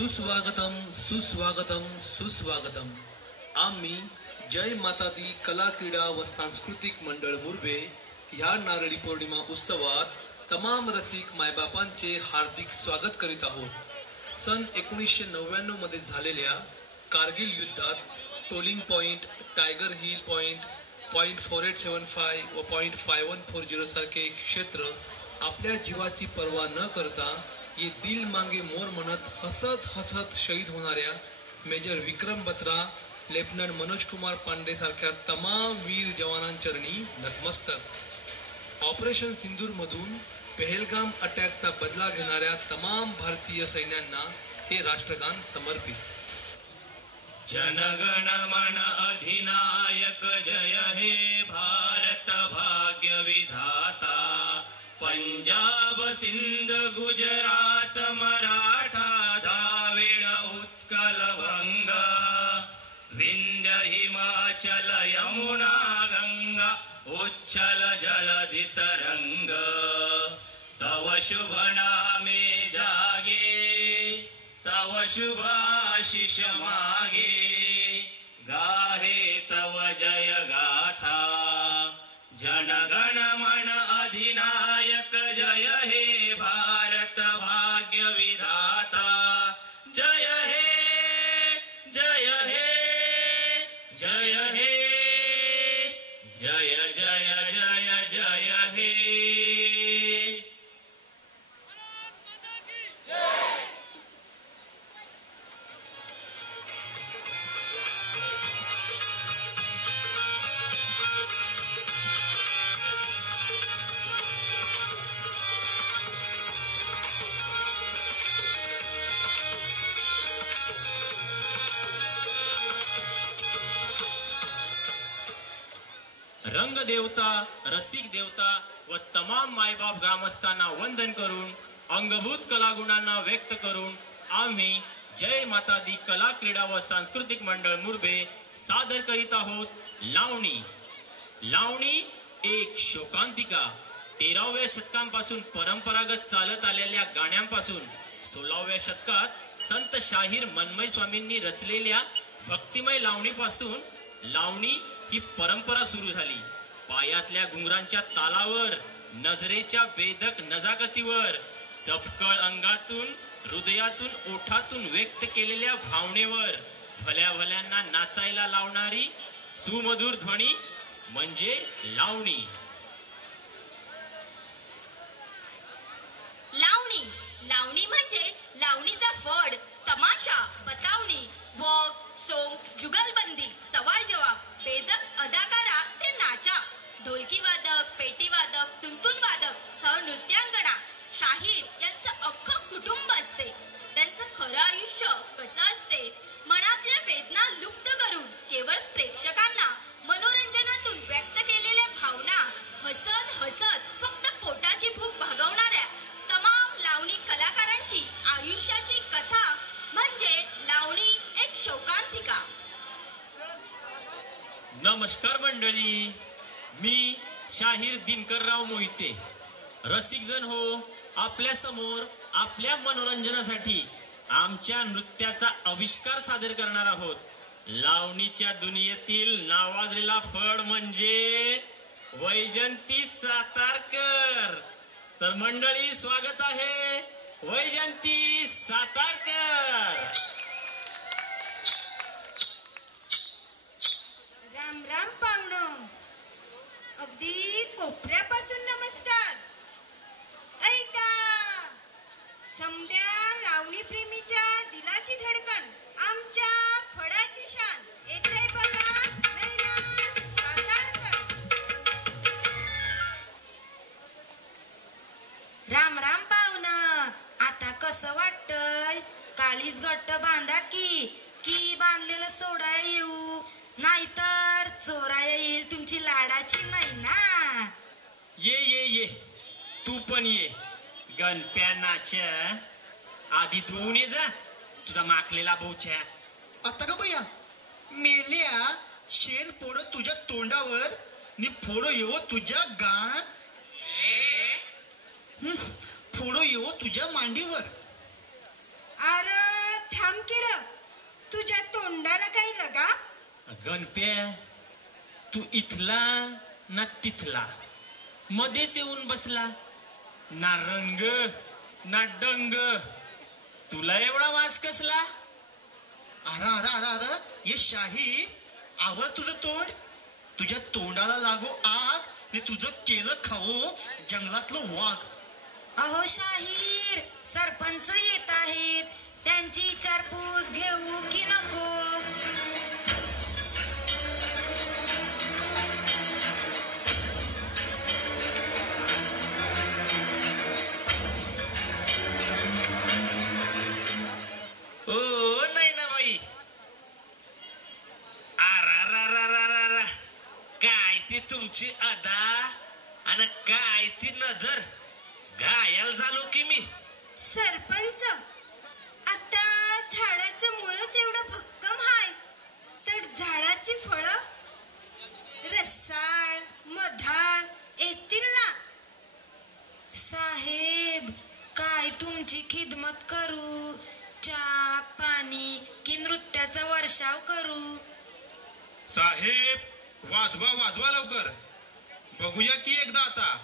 सुस्वागतम सुस्वागतम सुस्वागतम। आम्ही जय माता दी कला क्रीडा व सांस्कृतिक मंडळ मुरबे ह्या नारळी पौर्णिमा उत्सवात तमाम रसिक मायबापांचे हार्दिक स्वागत करीत आहोत। सन 1999 मध्ये झालेल्या कारगिल युद्धात tolling point, tiger hill point, point 4875 व पॉइंट 5140 सारखे क्षेत्र आपल्या जीवाची पर्वा न करता ये दिल मांगे मोर म्हणत हसत हसत शहीद होणाऱ्या मेजर विक्रम बत्रा, लेफ्टनंट मनोज कुमार पांडे सारख्या तमाम वीर जवानांचरणी नतमस्तक। ऑपरेशन सिंदूर मधून पहलगाम अटॅकचा बदला घेणाऱ्या तमाम भारतीय सैन्यांना हे राष्ट्रगान समर्पित। जनगण मन अधिनायक जय हे भारत भाग्य विधाता। पंजाब सिंध गुजरात मराठा द्राविड उत्कल बंगा। विंध्य हिमाचल यमुना गंगा उच्छल जलधि तरंग। तव शुभ नामे जागे तव शुभ आशीष मागे। गाहे तव जय गाथा जनगण मन अधिनायक जय हे भारत भाग्य विधाता। जय हे जय हे जय हे जय जय जय जय हे। रंग देवता, रसिक देवता व तमाम मायबाप ग्रामस्थांना वंदन करून अंगभूत कलागुणांना व्यक्त करून आम्ही जय माता दी कला क्रीडा व सांस्कृतिक मंडळ मुरबे सादर करीत आहोत लावणी। लावणी एक शोकांतिका 13व्या शतकांपासून परंपरागत चालत आलेल्या गाण्यांपासून 16व्या शतकात संत शाहीर मनमय स्वामींनी रचलेल्या भक्तिमय लावणीपासून लावणी ही परंपरा सुरू झाली। पायातल्या घुंगरांच्या तालावर, नजरेच्या वेदक नजाकतीवर, चपकळ अंगातून, हृदयातून, ओठातून व्यक्त केलेल्या भावनेवर भल्या भल्यांना नाचायला लावणारी सुमधुर ध्वनी म्हणजे लावणी। लावणी लावणी म्हणजे लावणीचा फड, तमाशा, बतावणी, वग, सोंग, जुगलबंदी, सवाल जवाब, बेदक अदाकारा ते नाचा, ढोलकी वादक, पेटी वादक, तुंतुन वादक, सहनृत्यांगणा, शाहीर यांचं अख्खं कुटुंब असते। त्यांचं खरं आयुष्य कसं असते, मनातल्या वेदना लुप्त करून केवळ प्रेक्षकांना मनोरंजनातून व्यक्त केलेल्या भावना हसत हसत फक्त पोटाची भूक भागवणाऱ्या तमाम लावणी कलाकारांची आयुष्याची कथा म्हणजे लावणी एक शोकांतिका। नमस्कार मंडळी, मी शाहीर दिनकरराव मोहिते। रसिक जन हो, आपल्या समोर आपल्या मनोरंजनासाठी आमच्या नृत्याचा आविष्कार सादर करणार आहोत। लावणीच्या दुनियेतील नावाजलेला फड म्हणजे वैजंती सातारकर। तर मंडळी, स्वागत आहे वैजंती सातारकर। राम राम पाहुणं, अगदी कोपऱ्यापासून नमस्कार। ऐका, समद्या लावणी प्रेमीच्या दिलाची धडकन, आमच्या फडाची शान येते बघा नैना सातारकर। राम राम पाहुणं, आता कसं वाटतंय? काळीच घट्ट बांधा की बांधलेलं सोडाय येऊ, नाहीतर चोराया येईल तुमची लाडाची नाही ना। ये ये ये, तू पण ये। गणप्या नाच्या आधी धुवून ये जा तुझा माकलेला बोच्या। आता का भैया मेल्या शेण फोडो तुझ्या तोंडावर नि फोडो येवो तुझ्या फोडो येवो तुझ्या मांडीवर। अरे थांब की र, तुझ्या तोंडाला काही लगा? गणप्या, तू इथला ना तिथला, मध्येच येऊन बसला. ना रंग ना डंग, तुला एवढा वास कसला? अरे अरे अरे अरे, ये शाही, आवर तुझं तोंड. तुझ्या तोंडाला लागो आग ने तुझं केलं खाऊ जंगलातलं वाघ. अहो शाहीर, सरपंच येत आहेत, त्यांची विचारपूस घेऊ की नको? ओ नाही ना बाई. आरा काय ती तुमची अदा आणि काय ती नजर. घायल झालो की मी. सरपंच, आता झाडाचं मुळच एवढं भक्कम हाय, तर झाडाची फळं रसाळ मधाळ येतील ना? साहेब, काय तुमची खिदमत करू? चहा पाणी की नृत्याचा वर्षाव करू? साहेब, वाजवा वाजवा लवकर. बघूया की एकदा आता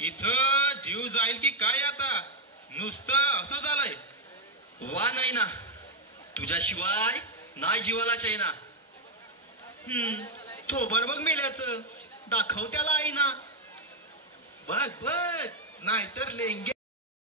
इथं जीव जाईल की काय. आता नुसतं असं झालंय. वा नाही ना, तुझ्याशिवाय नाही जीवाला चैना. थोबड बघ मेल्याचं, दाखव त्याला आई ना. बघ बघ, नाहीतर लेंगे